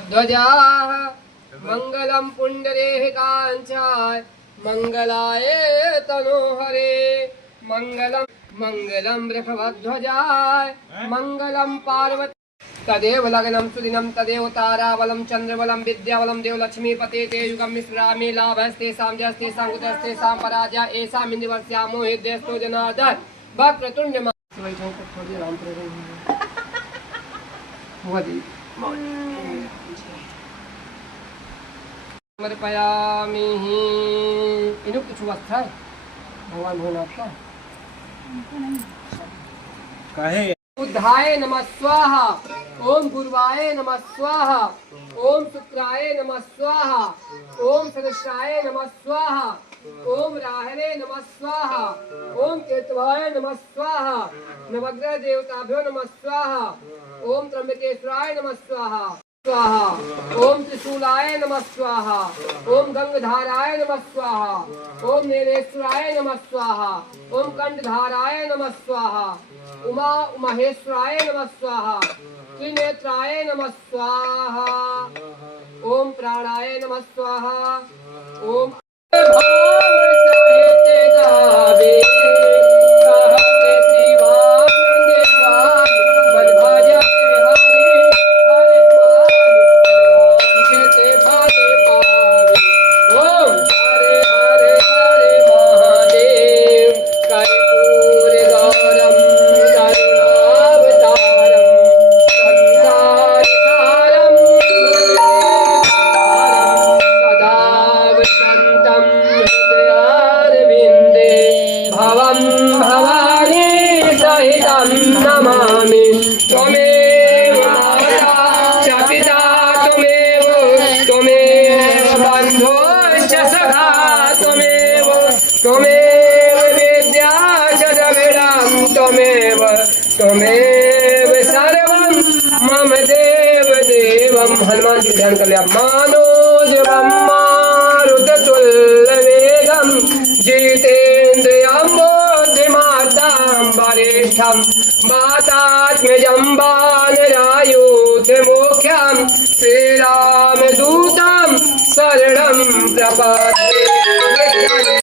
ध्वजाः मंगलम पुंडरीकांचाय मंगलाय तनोहरे मंगलम मंगलम वृषभध्वजाय मंगलम पार्वती तदेव लग्नं सुदिनं तदेव ताराबलं चंद्रबलं विद्याबलं देवलक्ष्मीपते ते युगं मिश्रामि लाभस्तेषां जस्तेषां कुतस्तेषां पराजय एषाम् इन्द्रवस्यामो हृदयस्थो जनार्दन वक्रतुण्ड समर्पयामि। इन्हें कुछ वस्त्र है भगवान भोलेनाथ का काहे बुद्धाय नमः स्वाहा ओम गुरुवाय नमः स्वाहा ओम शुक्राय नमः स्वाहा ओम सहस्राय नमः स्वाहा ओम राहवे नमः स्वाहा ओम केतवाय नमः स्वाहा नवग्रह देवताभ्यो नमः स्वाहा ओम त्र्यंबकेश्वराय नमः स्वाहा स्वाहा ओम त्रिशूलाय नमः स्वाहा ओम गंगधाराय नमः स्वाहा ओम नीलेश्वराय नमः स्वाहा ओम कंठधाराय नमः स्वाहा उमा महेश्वराय नमः स्वाहा त्रिनेत्राय नमः स्वाहा ओम प्राणाय नमः स्वाहा ओम नमामि त्वमेव माता च पिता त्वमेव बन्धुश्च सखा त्वमेव विद्या च द्रविडं त्वमेव सर्वं मम देवं। हनुमान जी ध्यान कर लिया। मनोजवं मारुततुल्यवेगं जितेन्द्रियं बुद्धिमतां वरिष्ठं मातात्मजं वानरायुधमुख्यं श्रीरामदूतं शरणं प्रपद्ये।